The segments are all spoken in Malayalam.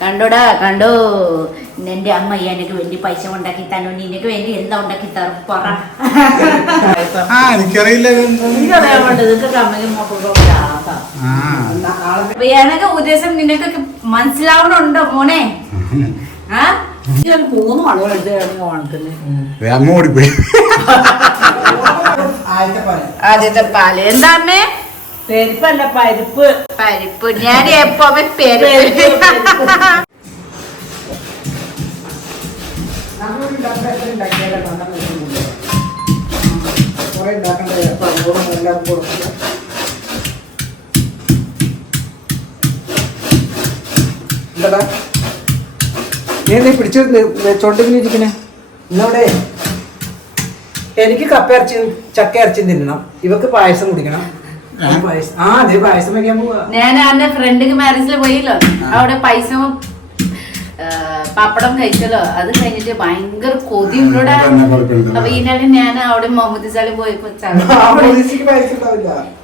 കണ്ടോടാ കണ്ടോ, എന്റെ അമ്മ എനിക്ക് വേണ്ടി പൈസ ഉണ്ടാക്കി തന്നു, നിനക്ക് വേണ്ടി എന്താ ഉണ്ടാക്കി തരും പറ. എനിക്കറിയില്ല, എനക്ക് ഉദ്ദേശം നിനക്കൊക്കെ മനസ്സിലാവണുണ്ടോ മോനെ? ആദ്യത്തെ പാല് എന്താ അമ്മേ? പരിപ്പല്ല പരിപ്പ്. പരിപ്പ് ഞാൻ എപ്പോ പരിപ്പ്. എന്താടാ നീ പിടിച്ചു വെച്ചോണ്ടിരിക്കണേ? ഇന്നവിടെ എനിക്ക് കപ്പ ഇറച്ചി ചക്ക ഇറച്ചി തിന്നണം, ഇവക്ക് പായസം കുടിക്കണം. പായസം വയ്ക്കാൻ പോവാ. ഞാൻ എന്റെ ഫ്രണ്ടിക്ക് മാരേജില് പോയില്ലോ, അവിടെ പൈസവും പപ്പടം കഴിച്ചല്ലോ. അത് കഴിഞ്ഞിട്ട് ഭയങ്കര കൊതിയുണ്ടോടാ. അപ്പൊ ഇതിനായിട്ട് ഞാൻ അവിടെ മുഹമ്മദ് സാലി പോയപ്പോ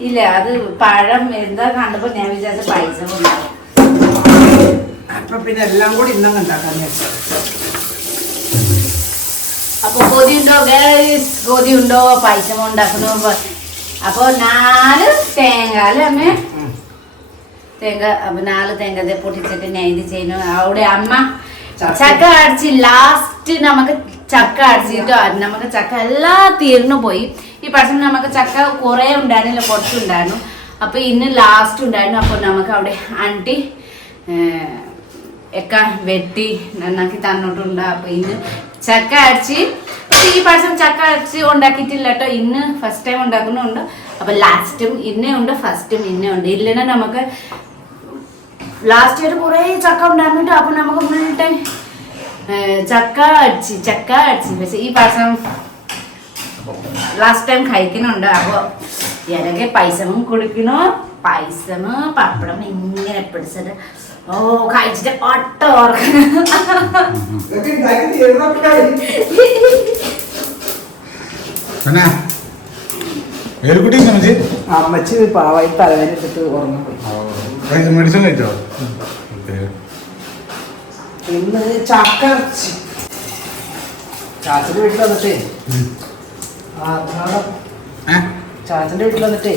ഇല്ല, അത് പഴം എന്താ കണ്ടപ്പോ ഞാൻ വിചാരിച്ച പൈസ ഉണ്ടാവും. അപ്പൊ പിന്നെ എല്ലാം കൂടി ഇന്നങ്ങ് ഉണ്ടാക്കാൻ. അപ്പൊ കൊതിയുണ്ടോ ഗൈസ്? കൊതിയുണ്ടോ പൈസ ഉണ്ടാക്കണോ? അപ്പൊ 4 തേങ്ങ അല്ലേ അമ്മേ? തേങ്ങ. അപ്പൊ 4 തേങ്ങ പൊട്ടിച്ചിട്ട് ഞാൻ ഇത് ചെയ്യുന്നു. അവിടെ അമ്മ ചക്ക അടിച്ച് ലാസ്റ്റ് നമുക്ക് ചക്ക അടിച്ചിട്ടോ നമുക്ക് ചക്ക എല്ലാം തീർന്നു പോയി. ഈ പക്ഷെ നമുക്ക് ചക്ക കുറെ ഉണ്ടായിരുന്നില്ല, കുറച്ചുണ്ടായിരുന്നു. അപ്പൊ ഇന്ന് ലാസ്റ്റ് ഉണ്ടായിരുന്നു. അപ്പൊ നമുക്ക് അവിടെ ആൻറ്റി ഒക്കെ വെട്ടി നന്നാക്കി തന്നിട്ടുണ്ട്. അപ്പൊ ഇന്ന് ചക്ക അടിച്ച്, ഈ പ്രാവശ്യം ചക്ക അടിച്ച് ഉണ്ടാക്കിയിട്ടില്ല കേട്ടോ. ഇന്ന് ഫസ്റ്റ് ടൈം ഉണ്ടാക്കുന്നുണ്ട്. അപ്പൊ ലാസ്റ്റും ഇന്നേ ഉണ്ട്, ഫസ്റ്റും ഇന്നേ ഉണ്ട്. ഇല്ലെന്നെ നമുക്ക് ലാസ്റ്റ് ഇയർ കുറെ ചക്ക ഉണ്ടായിരുന്നു. അപ്പൊ നമുക്ക് ഫുൾ ടൈം ചക്ക അടിച്ച് പക്ഷെ ഈ പ്രാവശ്യം ലാസ്റ്റ് ടൈം കഴിക്കുന്നുണ്ട്. അപ്പൊ എനിക്ക് പൈസവും കൊടുക്കണോ, പൈസമോ പപ്പടം ഇങ്ങനെ പിടിച്ചിട്ട് കഴിച്ചിട്ട് ഒട്ട ഓർക്കണം. അമ്മച്ചി പാവായി തലവേനിട്ടിട്ട് ഉറങ്ങി. മെഡിസിൻ കഴിച്ചോ? ഇന്ന് ചക്ക ചാച്ചന്റെ വീട്ടിൽ വന്നിട്ടേ ചാച്ചന്റെ വീട്ടിൽ വന്നിട്ടേ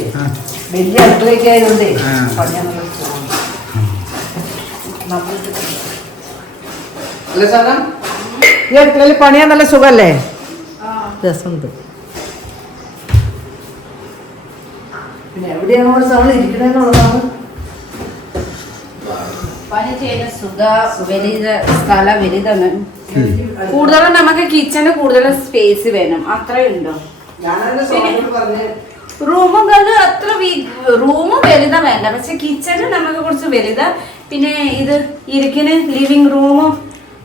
വലിയ അടുക്കളയൊക്കെ ആയതുകൊണ്ടേ പണിയാന്നുള്ള അല്ലേ സാധാ? ഈ അടുക്കളയിൽ പണിയാൻ നല്ല സുഖല്ലേ? രസമുണ്ട്. പിന്നെ എവിടെയാണ് നമ്മുടെ സാധനം ഇരിക്കണെന്നുള്ളതാണ്. പണി ചെയ്യുന്ന സ്ഥലം വലുതാണ്. കൂടുതലും നമുക്ക് കിച്ചണ് കൂടുതൽ സ്പേസ് വേണം. അത്രയുണ്ടോ? റൂമും അത്ര റൂമും വലുതാ വേണ്ട, പക്ഷെ കിച്ചണ് നമുക്ക് കുറച്ച് വലുതാ. പിന്നെ ഇത് ഇരിക്കുന്ന ലിവിങ് റൂമും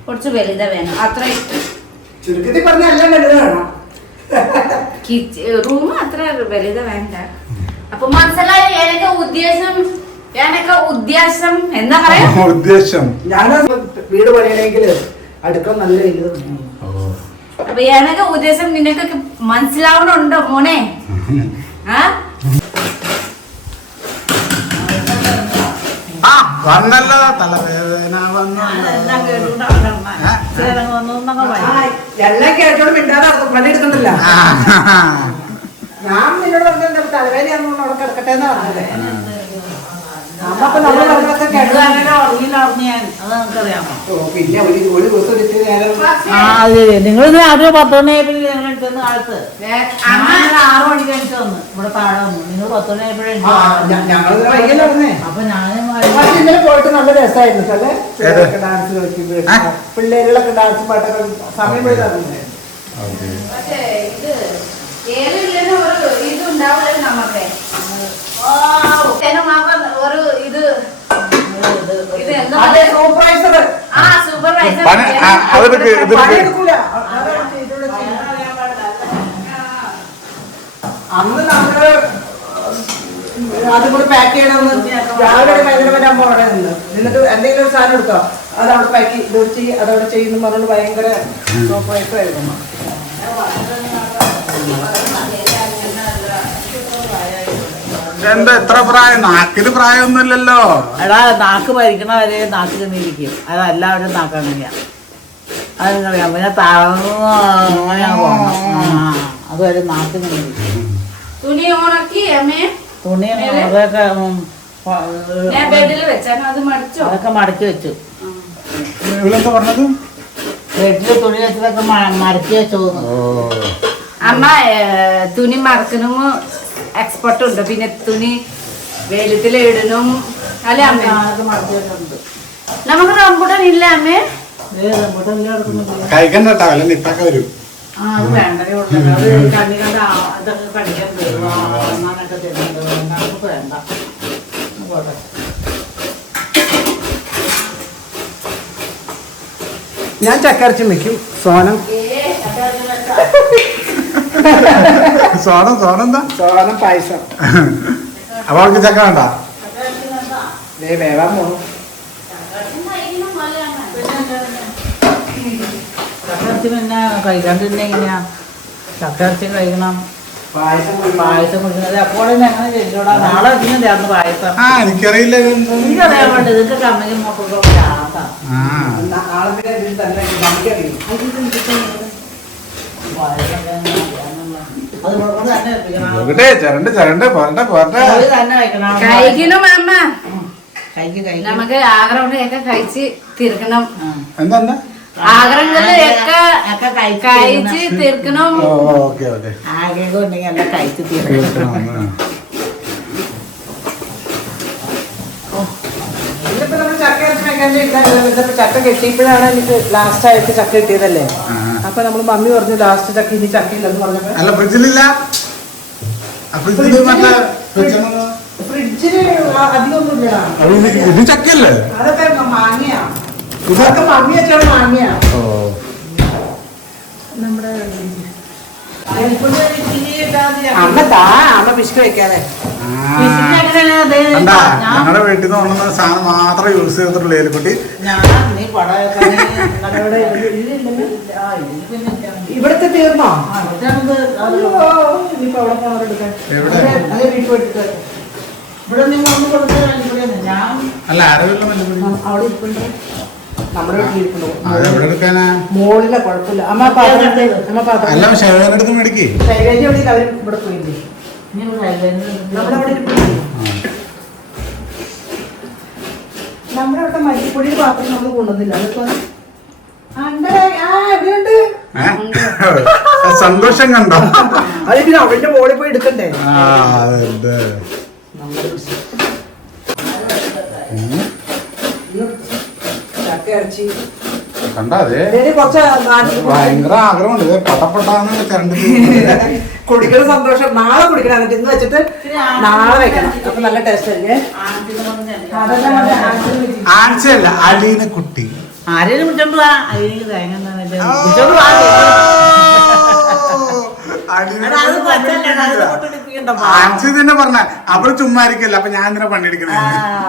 കുറച്ച് വലുതാ വേണം. അത്ര ചുരുക്കത്തിൽ പറഞ്ഞ എല്ലാം വലുതാണ്. റൂം അത്ര വലുതാ വേണ്ട. അപ്പൊ മനസ്സിലായ എനിക്ക് ഉദ്ദേശം എന്താ പറയാ? ഉദ്ദേശം ഞാൻ വീട് പണിയണമെങ്കിൽ അടുക്കള നല്ല വലുത്. അപ്പൊ എനിക്ക് ഉദ്ദേശം നിനക്കൊക്കെ മനസ്സിലാവണുണ്ടോ മോനെ? വന്നല്ലോ തലവേദന എല്ലാം കേട്ടോട് മിണ്ടാതെ പണിയെടുക്കണ്ടല്ലോ. ഞാൻ നിന്നോട് പറഞ്ഞ തലവേദന അവിടെ കിടക്കട്ടെ എന്നാ പറഞ്ഞത്. നിങ്ങളിത് ആദ്യം 10 മണിയായപ്പോഴും ഞങ്ങൾ എടുത്തുന്ന കാലത്ത് 6 മണിക്ക് അടിച്ചു വന്നു. ഇവിടെ താഴെ വന്നു. നിങ്ങൾ 10 മണിയായപ്പോഴും അപ്പൊ ഇന്നലെ പോയിട്ട് നല്ല രസമായിരുന്നു അല്ലേ? ഡാൻസ് കളിക്കുമ്പോൾ പിള്ളേരുകളൊക്കെ ഡാൻസ് പാട്ടൊക്കെ സമയം പോയി തരുന്നേ. അന്ന് നമ്മള് അതുകൂടെ പാക്ക് ചെയ്യണമെന്ന് രാവിലെ 11 ആകുമ്പോൾ അവിടെ നിന്നിട്ട് എന്തെങ്കിലും ഒരു സാധനം എടുത്തോ, അത് അവിടെ പാക്ക് ചെയ്ത് അതവിടെ ചെയ്യുന്നു പറഞ്ഞുകൊണ്ട് ഭയങ്കര സൂപ്പർവൈസർ ആയിരുന്നു. എന്താ എത്ര പ്രായം? നാക്കിന് പ്രായമൊന്നുമില്ലല്ലോ. എടാ നാക്ക് ഭരിക്കണ വരെ നാക്ക് തിന്നിരിക്കും. അത് എല്ലാവരും നാക്ക് അങ്ങനെയാ. അത് നിങ്ങറിയാം. പിന്നെ അങ്ങനെയാണ് പോകണം. അതുവരെ നാക്ക് തിന്നിരിക്കും. തുണി ഉണക്കി അമ്മേ തുണി അതൊക്കെ ഞാൻ ബെഡിൽ വെച്ചാൽ അത് മടിച്ചോ? അതൊക്കെ മടക്കി വെച്ചു. ഇവളെന്താ പറഞ്ഞത്? ബെഡില് തുണി വെച്ചതൊക്കെ മടക്കി വെച്ചു. അമ്മ തുണി മറക്കണമോ എക്സ്പെർട്ട് ഉണ്ട്. പിന്നെ തുണി വെയിലത്തിൽ ഇടണം അല്ലേ അമ്മ? മടക്കി വെച്ചിട്ടുണ്ട്. നമുക്ക് റംബൂട്ടാൻ ഇല്ല അമ്മേ? കഴിക്കണ്ട കേട്ടോ, അല്ല നിപ്പൊക്കെ വരും. അത് വേണ്ടതേ ഉള്ളൂ. അത് കണ്ണി കണ്ട ഇതൊക്കെ കടിക്കാൻ തരുവാനൊക്കെ തരുന്നുണ്ട്. നമുക്ക് വേണ്ട. പോട്ടെ. ഞാൻ ചക്കരച്ചും വെക്കും. സോനം സോണം എന്താ? സോനം പായസം. അപ്പൊ അവൾക്ക് ചക്ക വേണ്ട? വേവാൻ പോണു. ചക്കരച്ചി പിന്നെ കഴിക്കാണ്ടിരുന്ന എങ്ങനെയാ? ചക്കരച്ചി കഴിക്കണം. പായസം കുടിക്കുന്നത് അപ്പോഴേ എങ്ങനെ ചെയ്തോടാ? നാളെ ചേർന്ന് പായസം. എനിക്കറിയില്ല. എനിക്കറിയാൻ വേണ്ടി ഇതിന്റെ കമ്മലും മക്കൾക്കൊക്കെ ആകാം. കഴിക്കണം അമ്മ. നമുക്ക് ആഗ്രഹമൊക്കെ കഴിച്ച് തീർക്കണം. എന്താ ആഗ്രഹങ്ങളിലൊക്കെ കഴിച്ച് തീർക്കണം. ആഗ്രഹം ഉണ്ടെങ്കിൽ എല്ലാം കഴിച്ച് തീർക്കണം. ഇതിപ്പോ നമ്മള് ചക്ക ചക്ക കെട്ടിയപ്പോഴാണ് എനിക്ക് ലാസ്റ്റ് ആയിട്ട് ചക്ക കിട്ടിയതല്ലേ. അപ്പൊ നമ്മള് മമ്മി പറഞ്ഞു ലാസ്റ്റ് ചക്ക ഇനി ചക്ക ഇല്ലെന്ന് പറഞ്ഞപ്പോ അല്ല ഫ്രിഡ്ജിലില്ല. ഫ്രിഡ്ജില് അധികമൊന്നുമില്ല. ഇത് ചക്കല്ലേ? അതൊക്കെ മാങ്ങയാ. ഇതൊക്കെ മമ്മി വെച്ചാണ് മാങ്ങയാ. നമ്മുടെ അമ്മ പിശുക്ക് വെക്കാതെ ഞങ്ങളുടെ വീട്ടിൽ നിന്ന് കൊണ്ടുവന്ന സാധനം മാത്രം യൂസ് ചെയ്തിട്ടുള്ളൂ ഏലിക്കുട്ടി. ഇവിടുത്തെ തീർന്നോ? ഇനിയിപ്പോ അവിടെ പോണവരെടുക്കാൻ അല്ല ആരോഗ്യം അവിടെ ഇരിപ്പുണ്ട്. നമ്മുടെ വീട്ടിലിരിപ്പുണ്ടോ? എവിടെ എടുക്കാനാ? മോളിലെ കുഴപ്പമില്ല. അമ്മ പാത്രത്തെ അല്ല ശൈവനടുത്ത് മേടിക്കേ. ശൈലജ എവിടെ? അവരും ഇവിടെ പോയില്ലേ? നമ്മുടെ അവിടെ ഇരിപ്പുണ്ട്. നമ്മുടെ അവിടെ മല്ലിപ്പൊടി പാത്രം നമ്മൾ കൊണ്ടുവന്നില്ല. അതിപ്പോ എവിടെയുണ്ട്? സന്തോഷം കണ്ടോ? അത് പിന്നെ അവന്റെ മോളിൽ പോയി എടുക്കണ്ടേ? ചക്ക ഇറച്ചി കണ്ടേ കുറച്ച് ഭയങ്കര ആഗ്രഹമുണ്ട്. പട്ടപ്പെട്ടാന്ന് ചരണ്ട് കുടിക്കുന്ന സന്തോഷം. നാളെ കുടിക്കണം. എന്നിട്ട് ഇന്ന് വെച്ചിട്ട് നാളെ വെക്കണം. അപ്പൊ നല്ല ടേസ്റ്റ് അല്ലേ? ആഴ്ചയല്ല അലീന കുട്ടി. ആരെയും വിളിച്ചോണ്ട് പോവാ. അതിന് തേങ്ങ ആഴ്ച തന്നെ പറഞ്ഞ അവള് ചുമ്മാരിക്കല്ല. അപ്പൊ ഞാൻ എന്തിനാ പണിയെടുക്കുന്നത്?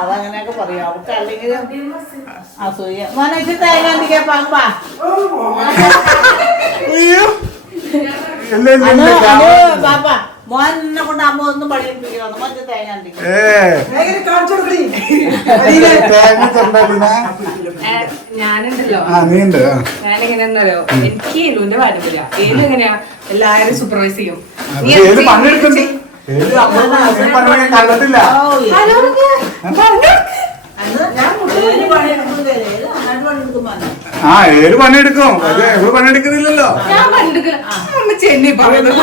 അതങ്ങനെയൊക്കെ പറയാം. അവർക്ക് അല്ലെങ്കിൽ അസൂയ. മനസ്സിൽ തേങ്ങ എന്തിക്കാ പാമ്പാ? പാപ്പാ മോനെ കൊണ്ട് അമ്മ ഒന്നും പണിയെടുപ്പിക്കണം. മറ്റേ തേങ്ങ എന്തിക്കാ? ഞാനുണ്ടല്ലോ, നീണ്ട് ഞാനെങ്ങനെയാണല്ലോ, എനിക്ക് ഏലുവിന്റെ പാരമ്പര്യ. ഏലു എങ്ങനെയാ എല്ലാരും സൂപ്പർവൈസ് ചെയ്യും. പണിയെടുക്കണ്ടേ? കണ്ടിട്ടില്ല. ഏത് പണിയെടുക്കും? എവിടെ പണിയെടുക്കുന്നില്ലല്ലോ. ഞാൻ പണ്ടെടുക്കില്ല. ചെന്നൈ പറയുന്നത്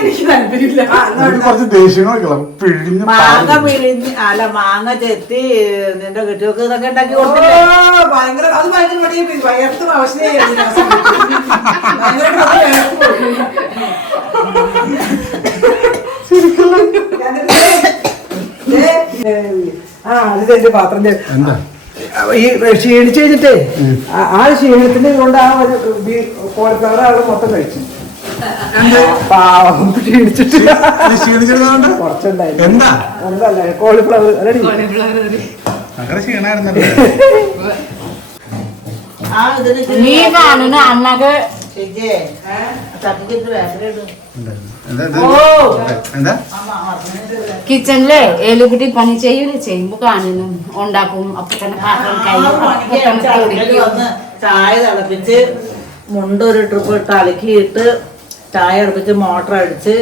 എനിക്ക് താല്പര്യമില്ല. കുറച്ച് ദേഷ്യങ്ങളൊക്കെ പിഴിഞ്ഞ് മാങ്ങ പിഴിഞ്ഞ് അല്ല മാങ്ങ ചെത്തി നിന്റെ കെട്ടിയൊക്കെ ഇതൊക്കെ ഉണ്ടാക്കി കൊടുത്തില്ലേ? ഭയങ്കര അത് ഭയങ്കര പണിയായി. വയർത്തും ആവശ്യം അതിന്റെ പാത്രം ഈ ക്ഷീണിച്ചു കഴിഞ്ഞിട്ടേ ആ ക്ഷീണത്തിന്റെ കൊണ്ട് ആ ഒരു കോളിഫ്ലവർ ആള് മൊത്തം കഴിച്ചു. പാവം ക്ഷീണിച്ചിട്ട് കുറച്ചുണ്ടായിരുന്നു. എന്തല്ല കോളിഫ്ലവർ നീ കാണുന്ന അന്നക്ക് ശരിയേ ചട്ടിക്ക് വേറെ ഇടും. എന്താ കിച്ചണിലെ ഏലുകുട്ടി പണി ചെയ്യൂലേ ചെയ്യുമ്പോ കാണുന്നു ഉണ്ടാക്കും അപ്പൊ തന്നെ പാത്രം കഴിയും അപ്പൊ തന്നെ പൊടിക്കും. വന്ന് ചായ തിളപ്പിച്ച് മുണ്ടൊരു ട്രിപ്പ് ഇട്ട് അലക്കിയിട്ട് ചായ തിളപ്പിച്ച് മോട്ടർ അടിച്ച്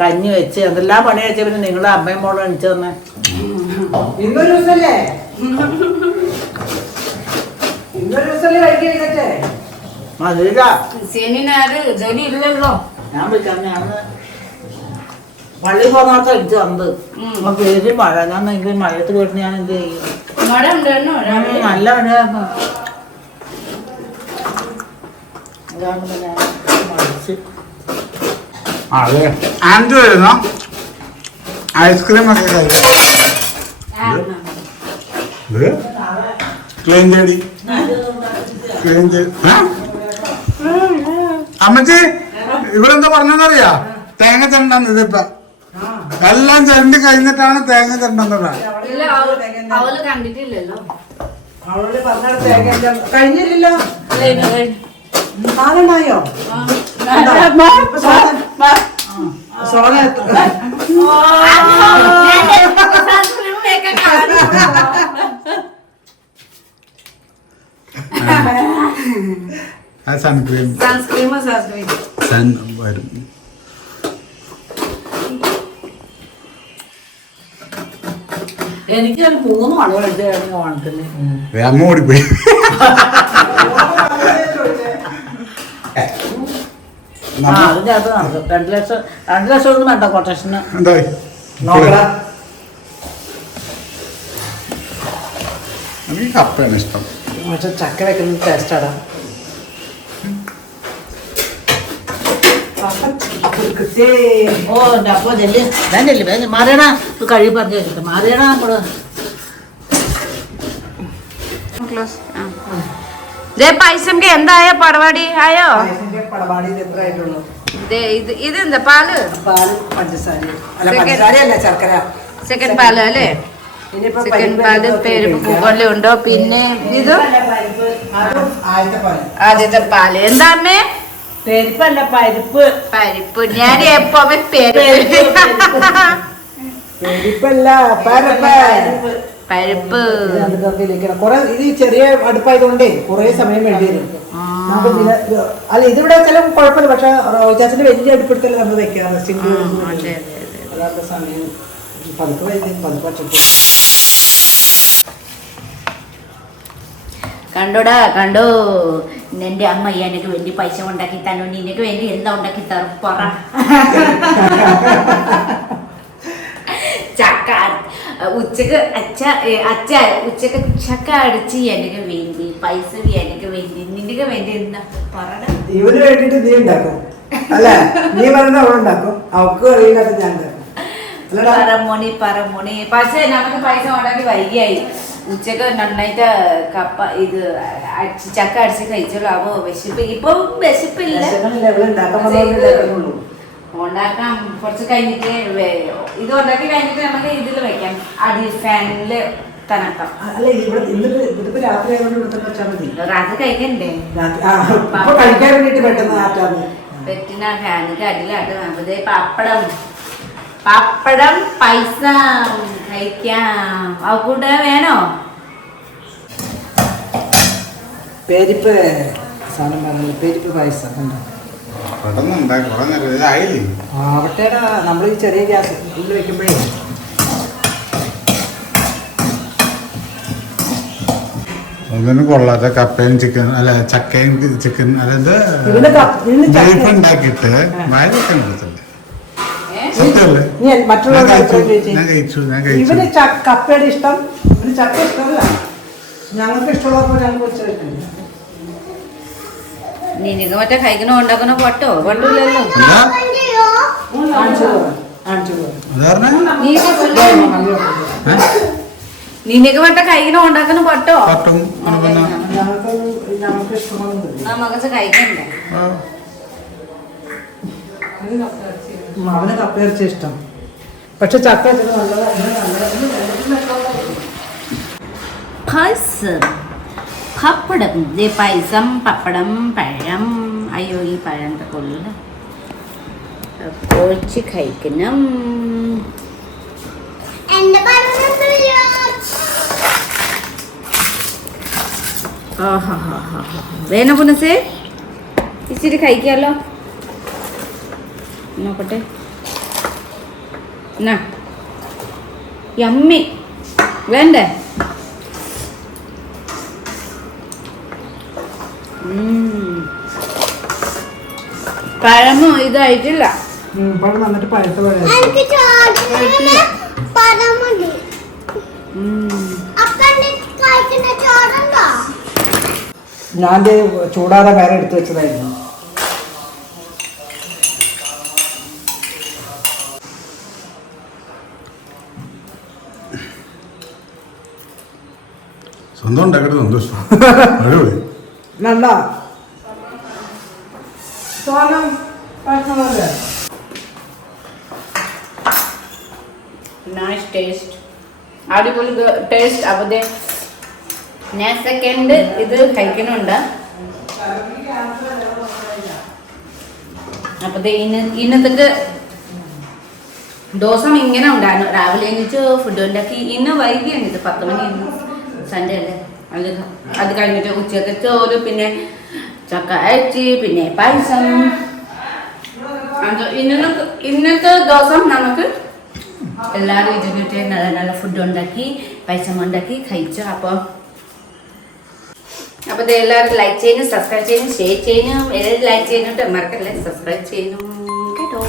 കഞ്ഞി വെച്ച് എന്തെല്ലാം പണി വെച്ച പിന്നെ നിങ്ങളുടെ അമ്മയും മോളും അണിച്ചു തന്നെ. ഇന്നൊരു ദിവസല്ലേ കഴിക്കട്ടെ. അതില്ല ശനിനാര് ജോലി ഇല്ലല്ലോ. ഞാൻ വിളിക്കാം. ഞാൻ പള്ളി പോകുന്നവർക്ക് അടിച്ചു വന്നത് അപ്പൊ പേര് മഴ. ഞാൻ നിങ്ങൾ മഴയത്ത് പോയിട്ട് ഞാൻ എന്ത് ചെയ്യും? മഴ ഉണ്ടായിരുന്നു നല്ല മഴയായിരുന്നു. അതാണ് പിന്നെ മടിച്ച്. അതെ ആൻഡ്രു വരുന്നോ ഐസ്ക്രീം ഒക്കെ കഴിയും ക്ലീൻ ചെയ്തി ക്ലീൻ ചെയ്ത് അമ്മച്ചി ഇവിടെ എന്താ പറഞ്ഞതറിയാ തേങ്ങ ചെണ്ടെന്ന് ഇതിപ്പ എല്ലാം ചെണ്ടി കഴിഞ്ഞിട്ടാണ് തേങ്ങ ചെണ്ടെന്നത്. ഇല്ല അവള് കണ്ടിട്ടില്ലല്ലോ. അവളോട് പറഞ്ഞ തേങ്ങ കഴിഞ്ഞില്ലല്ലോ. നാലെണ്ണായോ? സോള സൺക്രീം സൺ വരും. എനിക്ക് 3 മണികളെടുത്ത് ഓണത്തിന് അമ്മ ഓടിപ്പോയി. അതിന്റെ അത് നടക്കും. 2 ലക്ഷം ഒന്നും വേണ്ട കൊട്ടേഷന്. എന്തായി എനിക്ക് കപ്പയാണ് ഇഷ്ടം. പക്ഷെ ചക്ക വെക്കുന്ന ടേസ്റ്റാടാ. ഓ എൻ്റെ അപ്പോ ചെല്ലി ഞാൻ ചെല്ലി മാറിയണ കഴിവ് പറഞ്ഞു വെച്ചിട്ട് മാറിയണ നമ്മള് പൈസക്ക് എന്തായോ പടവാടി ആയോ? പടപാടി എത്ര ആയിട്ടുള്ളൂ? ഇതെന്താ പാല്? പാല് പഞ്ചസാര അല്ല, പഞ്ചസാരയല്ല ശർക്കര. സെക്കൻഡ് പാല് അല്ലേ? സെക്കൻഡ് പാല് പേരിപ്പ് പൂക്കളിൽ ഉണ്ടോ? പിന്നെ ഇത് ആദ്യത്തെ പാല്. എന്താ അമ്മേ? പരിപ്പല്ല പരിപ്പ്. പരിപ്പ്. ഞാൻ എപ്പോ പരിപ്പല്ല പരിപ്പ്. കൊറേ ഇത് ചെറിയ അടുപ്പായതുകൊണ്ടേ കുറെ സമയം വേണ്ടി വരും. അല്ല ഇതിവിടെ ചില കുഴപ്പമില്ല. പക്ഷെ റോജാസിന്റെ വലിയ അടുപ്പെടുത്തല്ലേ നമ്മൾ വെക്കാറ്. സിംഗിൾ അല്ലാത്ത സമയം പതുക്കെ വയ്ക്കും. പതുക്കെ കണ്ടോടാ കണ്ടോ. എന്റെ അമ്മ എനിക്ക് വേണ്ടി പൈസ ഉണ്ടാക്കി തന്നോ. നിനക്ക് വേണ്ടി എന്താ ഉണ്ടാക്കി തരും പറ. ചക്ക ഉച്ചക്ക് ഉച്ചക്ക് ചക്ക അടിച്ച് എനിക്ക് വേണ്ടി പൈസ എനിക്ക് വേണ്ടി നിനക്ക് വേണ്ടി എന്താ പറ. ഇവന് വേണ്ടിട്ട് നീ ഉണ്ടാക്കും അല്ലെ? നീ പറഞ്ഞ അവളുണ്ടാക്കും. അവക്ക് അറിയില്ലാത്ത ഞാൻ ഉണ്ടാക്കും. പറമോണി പക്ഷേ നമുക്ക് പൈസ ഉണ്ടാക്കി വൈകിയായി. ഉച്ചക്ക് നന്നായിട്ട് കപ്പ ഇത് ചക്ക അടിച്ച് കഴിച്ചോളൂ. അവ വിശപ്പ് ഇപ്പൊ വിശപ്പില്ല. ഉണ്ടാക്കാം കുറച്ച് കഴിഞ്ഞിട്ട്. ഇത് ഉണ്ടാക്കി കഴിഞ്ഞിട്ട് നമുക്ക് ഇതിൽ വെക്കാം. അടി ഫാനില് തണക്കാം. രാത്രി കഴിക്കണ്ടേ? കഴിക്കാൻ വേണ്ടിട്ട് പെട്ടെന്ന് പെറ്റിന ഫാനിക്ക് അടിയിലാട്ട് നമുക്ക് പപ്പടം പൈസ കഴിക്കാം. കൂടെ വേണോ? പേരിപ്പ് സാധനം പറഞ്ഞു. പേരിപ്പ് പായസം ആവട്ടേടാ. നമ്മൾ ഈ ചെറിയ ഗ്യാസ് ഇതിൽ വെക്കുമ്പോഴേ ഒന്നിനും കൊള്ളാത്ത കപ്പയും ചിക്കൻ അല്ല ചക്കയും ചിക്കൻ അതായത് ബീഫ് ഉണ്ടാക്കിയിട്ട് വായിക്കാൻ പറ്റത്തില്ല. ഇവന് കപ്പയുടെ ഇഷ്ടം. ഇവന് ചക്ക ഇഷ്ടമല്ല. ഞങ്ങൾക്ക് ഇഷ്ടമുള്ളപ്പോ ഞങ്ങൾക്ക് വെച്ച് കഴിക്കില്ല. നിനക്ക് മറ്റേ കഴിക്കണോ ഉണ്ടാക്കണോ പൊട്ടോ പൊട്ടില്ലല്ലോ. നിനക്ക് മറ്റേ കഴിക്കണോ ഉണ്ടാക്കണോ പൊട്ടോ നമുക്ക് കഴിക്കണ്ടേ? അവന് കപ്പയിറച്ചി ഇഷ്ടം. പക്ഷെ ചക്ക പായസം പപ്പടം പായസം പപ്പടം പഴം അയ്യോ ഈ പഴം കൊള്ളില്ല, പൊളിച്ച് കഴിക്കണം. വേണോ പുനസേ ഇച്ചിരി കഴിക്കാമല്ലോ, നോക്കട്ടെ. എന്നാ യമ്മി വേണ്ടേ? പഴമോ ഇതായിട്ടില്ല. പഴം നന്നിട്ട് പഴുത്ത പഴം. ഞാൻ ചൂടാതെ വേറെ എടുത്തു വെച്ചതായിരുന്നു. സ്വന്തം ഉണ്ടാക്കട്ടെ സന്തോഷം. അടിപൊളി. നല്ല നൈസ് ടേസ്റ്റ്, അടിപൊളി ടേസ്റ്റ്. അപ്പോൾ ഞാൻ സെക്കൻഡ് ഇത് കഴിക്കുന്നുണ്ട്. അപ്പോൾ ഇന്നത്തെ ദിവസം ഇങ്ങനെ ഉണ്ടായിരുന്നു. രാവിലെ എണീച്ച് ഫുഡ് ഉണ്ടാക്കി. ഇന്ന് വൈകിയാണ് ഇത് 10 മണി, സൺഡേ അല്ലേ. അത് കഴിഞ്ഞിട്ട് ഉച്ചക്ക് ചോറ്, പിന്നെ ചക്ക അരച്ചി, പിന്നെ പായസം. ഇന്നത്തെ ദിവസം നമുക്ക് എല്ലാവരും ഇരുന്നിട്ട് നല്ല നല്ല ഫുഡ് ഉണ്ടാക്കി പായസം ഉണ്ടാക്കി കഴിച്ചു. അപ്പോൾ എല്ലാവരും ലൈക്ക് ചെയ്യാനും സബ്സ്ക്രൈബ് ചെയ്യാനും ഷെയർ ചെയ്യാനും എല്ലാവരും ലൈക്ക് ചെയ്യാനും മറക്കല്ലേ, സബ്സ്ക്രൈബ് ചെയ്യാനും കേട്ടോ.